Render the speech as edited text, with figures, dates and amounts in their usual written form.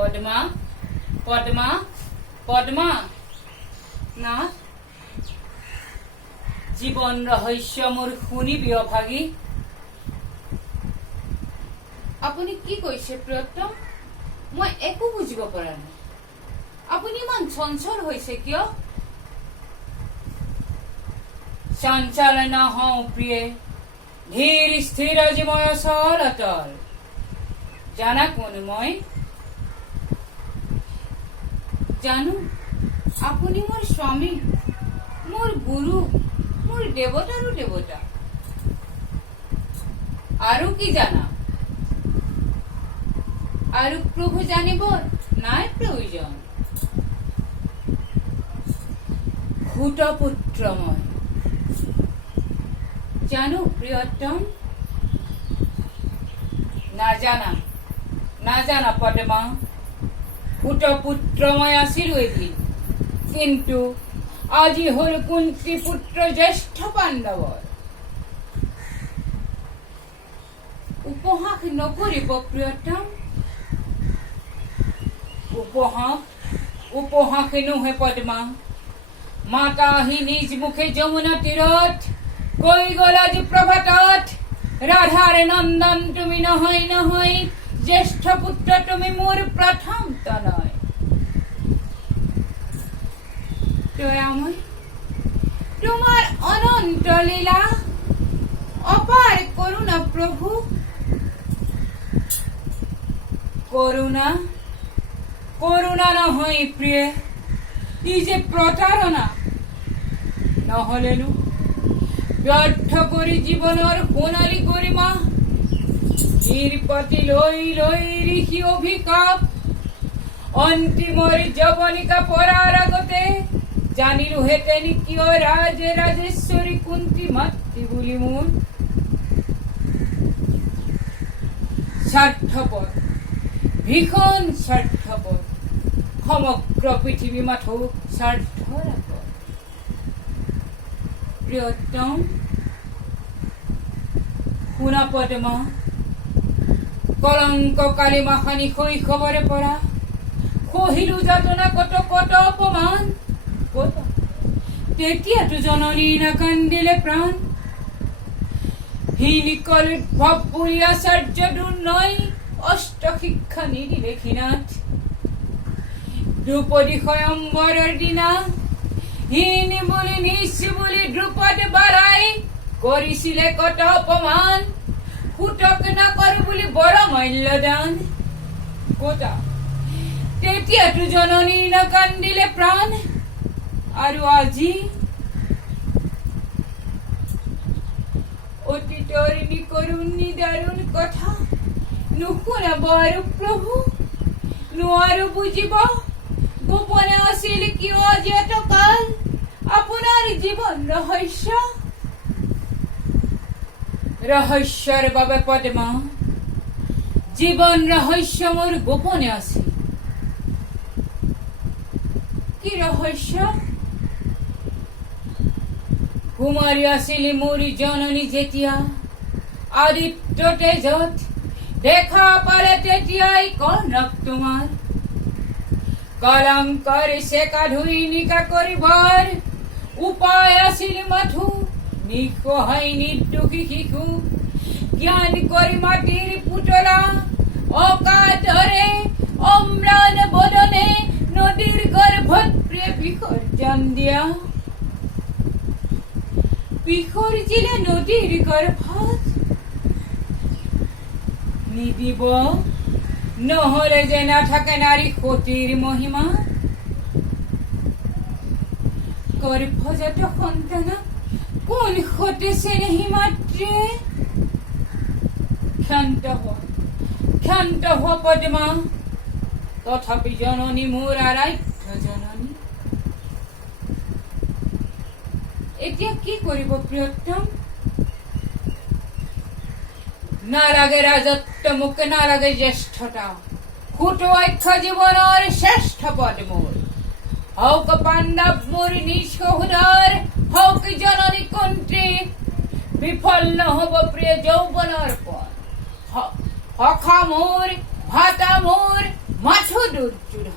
পদ্মা পদ্মা পদ্মা না জীবন ৰহস্য মোৰ শুনিবি অভাগী। আপুনি কি কৈছে প্ৰিয়তম? মই একো বুজিব পৰা নাই। আপুনি ইমান চঞ্চল হৈছে কিয়? চঞ্চল নহওঁ প্ৰিয়ে, ধীৰ স্থিৰ জীৱয় চল অটল। জানা কোন মই? জানো আপুনি মোৰ স্বামী, মোৰ গুৰু, মোৰ দেৱতাৰো দেৱতা। আৰু কি জানা? আৰু প্ৰভু জানিব নাই প্ৰয়োজন। সুতপুত্ৰ মই জানো প্ৰিয়তম। নাজানা পদ্মা, সুতপুত্ৰ মই আছিলো এদিন, কিন্তু আজি হল কুন্তি পুত্ৰ জ্যেষ্ঠ পাণ্ডৱৰ। উপহাস নকৰিব প্ৰিয়তম। উপহাস নোহে পদ্মা। মাতা আহি নিজ মুখে যমুনা তীৰত কৈ গল আজি প্ৰভাতত, ৰাধাৰ নন্দন তুমি নহয় নহয়, জ্যেষ্ঠ পুত্ৰ তুমি মোৰ প্ৰথম তনয়। দয়াময় তোমাৰ অনন্ত লীলা, অপাৰ কৰুণা প্ৰভু। কৰুণা নহয় প্ৰিয়ে, ই যে প্ৰতাৰণা। নহলেনো ব্যৰ্থ কৰি জীৱনৰ সোণালী গৰিমা, নিৰপতি লৈ লৈ ঋষি অভিশাপ, অন্তিমৰ যৱনিকা পৰাৰ আগতে জানিলোহেঁতেন কিয় ৰাজেশ্বৰী কুন্তি মাতৃ বুলি মোৰ। স্বাৰ্থপৰ, ভীষণ স্বাৰ্থপৰ, সমগ্ৰ পৃথিৱী মাথো স্বাৰ্থৰ আগত। প্ৰিয়তম শুনা পদ্মা, কলংক কালিমা খানি শৈশৱৰে পৰা সহিলো যাতনা কত কত অপমান। তেতিয়াতো জননী নাকান্দিলে প্ৰাণ, হিনিকল উদ্ভৱ বুলি আচাৰ্য দুৰ্নয় অষ্ট শিক্ষা নিদিলে ক্ষীণাত। দ্ৰুপদী স্বয়ম্বৰৰ দিনা হীন বুলি নিচ বুলি দ্ৰুপদ বাৰাই কৰিছিলে কত অপমান, সুতক নকৰো বুলি বৰ মূল্যদান। কতা তেতিয়াতো জননী নাকান্দিলে প্ৰাণ, আৰু আজি অতীতৰ নিকৰুণ নিদাৰুণ কথা নুশুনাব আৰু প্ৰভু। নোৱাৰো বুজিব গোপনে আছিল কিয় আজি এতকাল আপোনাৰ জীবন ৰহস্য। ৰহস্যৰ বাবে পদ্মা, জীবন ৰহস্য মোৰ গোপনে আছিল। কি ৰহস্য? কুমাৰী আছিল মোৰ জননী যেতিয়া, আদিত্য তেজত দেখা পালে তেতিয়াই কনক তোমাৰ। কলংকৰ চেকা ধুই নিকা কৰিবৰ উপায় আছিল মাথো, নিঃসহায় নিৰ্দোষী শিশু জ্ঞান কৰি মাটিৰ পুতলা, অকাতৰে অম্লান বদনে নদীৰ গৰ্ভত প্ৰিয় বিসৰ্জন দিয়া। বিসৰ্জিলে নদীৰ গৰ্ভত নিদিব, নহলে যে নাথাকে নাৰী সতীৰ মহিমা। গৰ্ভজাত সন্তানক কোন সতে চেনেহী মাতৃয়ে? ক্ষান্ত হ পদ্মা, তথাপি জননী মোৰ আৰাধ্য জননী। এতিয়া কি কৰিব প্ৰিয়তম? নালাগে ৰাজত্ব মোক, নালাগে জ্যেষ্ঠতা, সুতক্ষ জীৱনৰ শ্ৰেষ্ঠ পদ মোৰ। হওক পাণ্ডৱ মোৰ নিজ সহোদৰ, হওক জননী কুন্তি, বিফল নহব প্ৰিয় যৌৱনৰ পথ। সখা মোৰ, ভাতা মোৰ, মাথো ৰজ্জুৰ